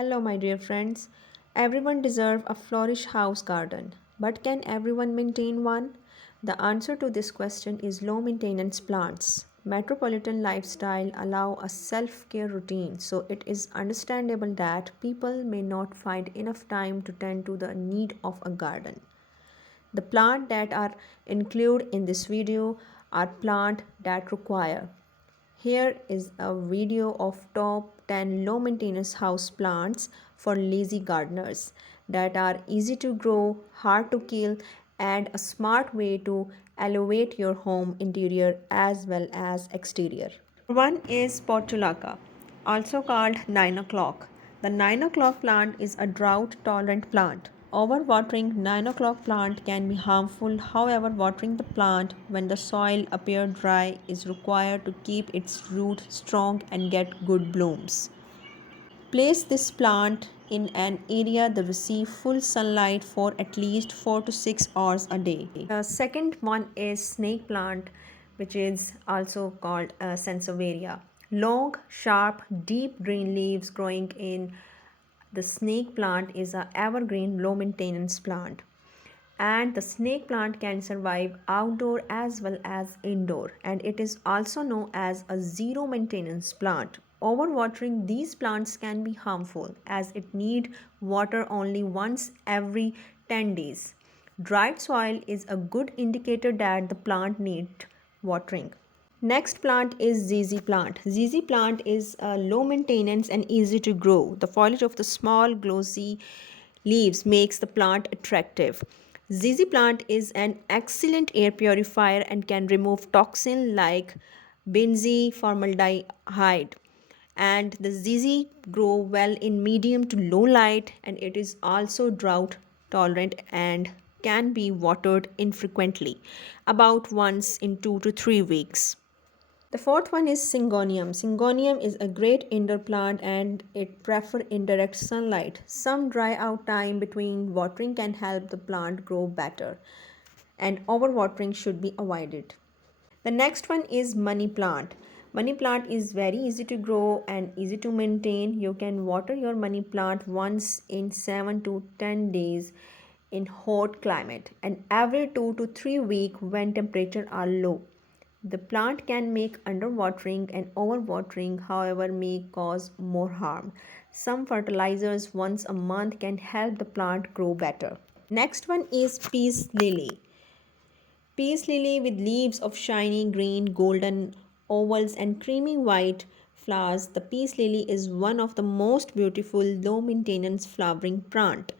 Hello, my dear friends. Everyone deserves a flourish house garden, but can everyone maintain one? The answer to this question is low maintenance plants. Metropolitan lifestyle allow a self-care routine, so it is understandable that people may not find enough time to tend to the need of a garden. The plants that are included in this video are plants that require. Here is a video of top 10 low maintenance house plants for lazy gardeners that are easy to grow, hard to kill, and a smart way to elevate your home interior as well as exterior. One is Portulaca, also called 9 o'clock. The 9 o'clock plant is a drought tolerant plant. Overwatering 9 o'clock plant can be harmful. However, watering the plant when the soil appears dry is required to keep its root strong and get good blooms. Place this plant in an area that receives full sunlight for at least 4 to 6 hours a day. The second one is snake plant, which is also called sansevieria. Long, sharp, deep green leaves growing in the snake plant is an evergreen low maintenance plant, and the snake plant can survive outdoor as well as indoor, and it is also known as a zero maintenance plant. Overwatering these plants can be harmful as it need water only once every 10 days. Dried soil is a good indicator that the plant needs watering. Next plant is ZZ plant. ZZ plant is low maintenance and easy to grow. The foliage of the small glossy leaves makes the plant attractive. ZZ plant is an excellent air purifier and can remove toxin like benzene formaldehyde. And the ZZ grow well in medium to low light, and it is also drought tolerant and can be watered infrequently, about once in 2 to 3 weeks. The fourth one is Syngonium. Syngonium is a great indoor plant and it prefers indirect sunlight. Some dry out time between watering can help the plant grow better, and overwatering should be avoided. The next one is money plant. Money plant is very easy to grow and easy to maintain. You can water your money plant once in 7 to 10 days in hot climate and every 2 to 3 weeks when temperatures are low. The plant can make underwatering and overwatering, however, may cause more harm. Some fertilizers once a month can help the plant grow better. Next one is peace lily. Peace lily with leaves of shiny green, golden ovals and creamy white flowers. The peace lily is one of the most beautiful low maintenance flowering plant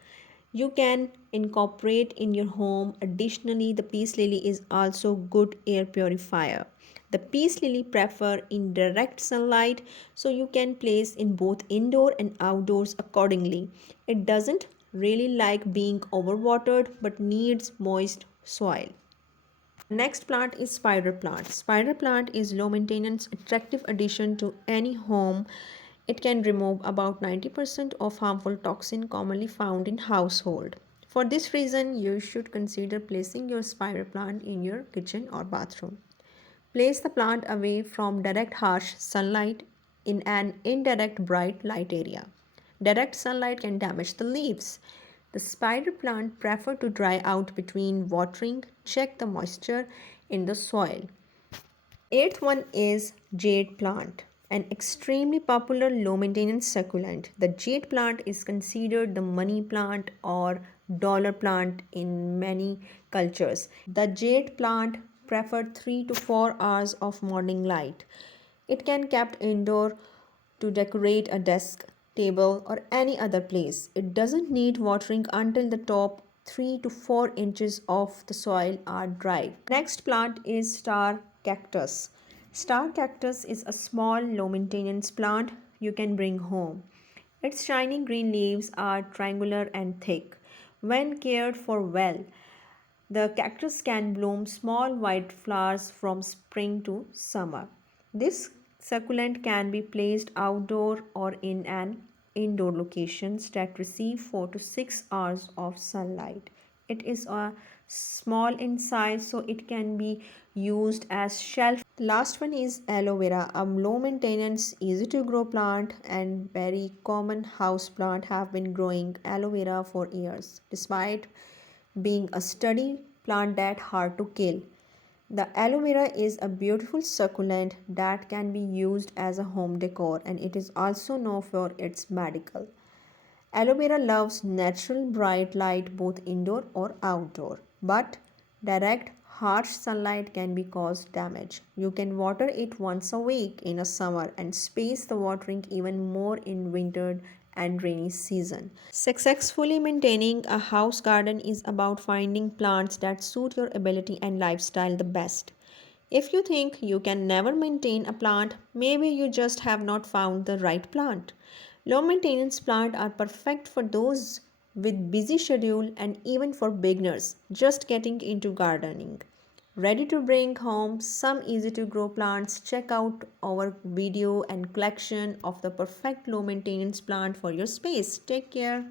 you can incorporate in your home. Additionally, the peace lily is also good air purifier. The peace lily prefer indirect sunlight, so you can place in both indoor and outdoors accordingly. It doesn't really like being overwatered but needs moist soil. Next plant is spider plant. Spider plant is low maintenance, attractive addition to any home. It can remove about 90% of harmful toxin commonly found in household. For this reason, you should consider placing your spider plant in your kitchen or bathroom. Place the plant away from direct harsh sunlight in an indirect bright light area. Direct sunlight can damage the leaves. The spider plant prefer to dry out between watering. Check the moisture in the soil. Eighth one is jade plant, an extremely popular low maintenance succulent. The jade plant is considered the money plant or dollar plant in many cultures. The jade plant prefer 3 to 4 hours of morning light. It can kept indoor to decorate a desk, table or any other place. It doesn't need watering until the top 3 to 4 inches of the soil are dry. Next plant is star cactus. Star cactus is a small low maintenance plant you can bring home. Its shiny green leaves are triangular and thick. When cared for well, the cactus can bloom small white flowers from spring to summer. This succulent can be placed outdoor or in an indoor locations that receive 4 to 6 hours of sunlight. It is a small in size, so it can be used as shelf. Last one is aloe vera, a low maintenance, easy to grow plant and very common house plant have been growing aloe vera for years despite being a sturdy plant that hard to kill. The aloe vera is a beautiful succulent that can be used as a home decor and it is also known for its medical. Aloe vera loves natural bright light both indoor or outdoor, but direct harsh sunlight can be cause damage. You can water it once a week in a summer and space the watering even more in winter and rainy season. Successfully maintaining a house garden is about finding plants that suit your ability and lifestyle the best. If you think you can never maintain a plant, maybe you just have not found the right plant. Low maintenance plants are perfect for those with busy schedule and even for beginners just getting into gardening. Ready to bring home some easy to grow plants? Check out our video and collection of the perfect low maintenance plant for your space. Take care.